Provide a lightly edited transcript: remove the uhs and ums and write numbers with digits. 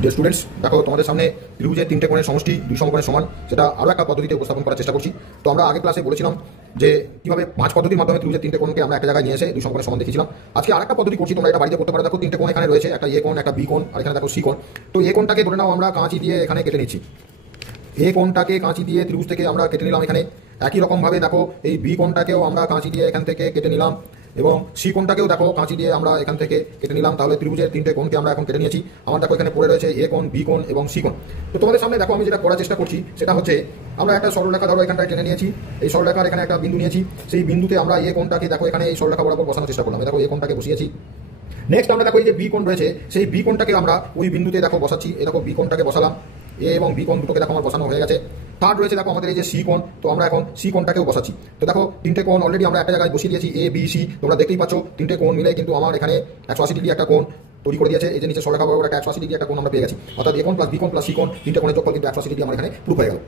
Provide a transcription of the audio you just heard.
Dear students, দেখো তোমাদের সামনে ত্রিভুজের তিনটে কোণের সমষ্টি দুই সমকোণের সমান, সেটা আরও একটা পদ্ধতিতে উপস্থাপন করার চেষ্টা করছি। তো আমরা আগের ক্লাসে বলেছিলাম যে কীভাবে 5 পদ্ধতির মাধ্যমে ত্রিভুজের তিনটে কোণকে আমরা একটা জায়গায় নিয়ে এসে দুই সমকোণের সমান দেখিয়েছিলাম। আজকে আরেকটা পদ্ধতি করছি, তোমরা এটা বাড়িতে করতে পারো। দেখো তিনটে কোণ এখানে রয়েছে, একটা এ কোণ, একটা বি কোণ, আর এখানে দেখো সি কোণ। তো এ কোণটাকে ধরে নাও আমরা কাঁচি দিয়ে এখানে কেটে নিচ্ছি। এ কোণটাকে কাঁচি দিয়ে ত্রিভুজ থেকে আমরা কেটে নিলাম এখানে। একই রকমভাবে দেখো এই বি কোণটাকেও আমরা কাঁচি দিয়ে এখান থেকে কেটে নিলাম, এবং সি কোণটাকেও দেখো কাঁচি দিয়ে আমরা এখান থেকে কেটে নিলাম। তাহলে ত্রিভুজের তিনটে কোণকে আমরা এখন কেটে নিয়েছি। আমার দেখো এখানে পড়ে রয়েছে এ কোণ, বি কোণ এবং সি কোণ। তো তোমাদের সামনে দেখো আমি যেটা করার চেষ্টা করছি সেটা হচ্ছে, আমরা একটা সরলরেখা ধরো এখানটায় টেনে নিয়েছি। এই সরলরেখার এখানে একটা বিন্দু নিয়েছি। সেই বিন্দুতে আমরা এ কোণটাকে দেখো এখানে এই সরলরেখা বরাবর বসানোর চেষ্টা করলাম। দেখো এ কোণটাকে বসিয়েছি। নেক্সট আমরা দেখো এই যে বি কোণ রয়েছে, সেই বি কোণটাকে আমরা ওই বিন্দুতে দেখো বসাচ্ছি। এই দেখো বি কোণটাকে বসালাম, এ এবং বি কোণ দুটোকে দেখো আমার বসানো হয়ে গেছে। থার্ড রয়েছে দেখো আমাদের এই যে সি কোণ, তো আমরা এখন সি কোণটাকেও বসাচ্ছি। তো দেখো তিনটে কোণ অলরেডি আমরা একটা জায়গায় বসিয়ে দিয়েছি, এ বি সি। তোমরা দেখতেই পাচ্ছ তিনটে কোণ মিলে কিন্তু আমার এখানে 180 ডিগ্রি একটা কোণ তৈরি করে দিয়েছে। এই যে নিচে সরলরেখা বরাবর একটা 180 ডিগ্রি একটা কোণ আমরা পেয়ে গেছি। অর্থাৎ এ কোণ প্লাস বি কোণ প্লাস সি কোণ তিনটে কোণের যোগফল কিন্তু 180 ডিগ্রি আমার এখানে প্রুফ হয়ে গেল।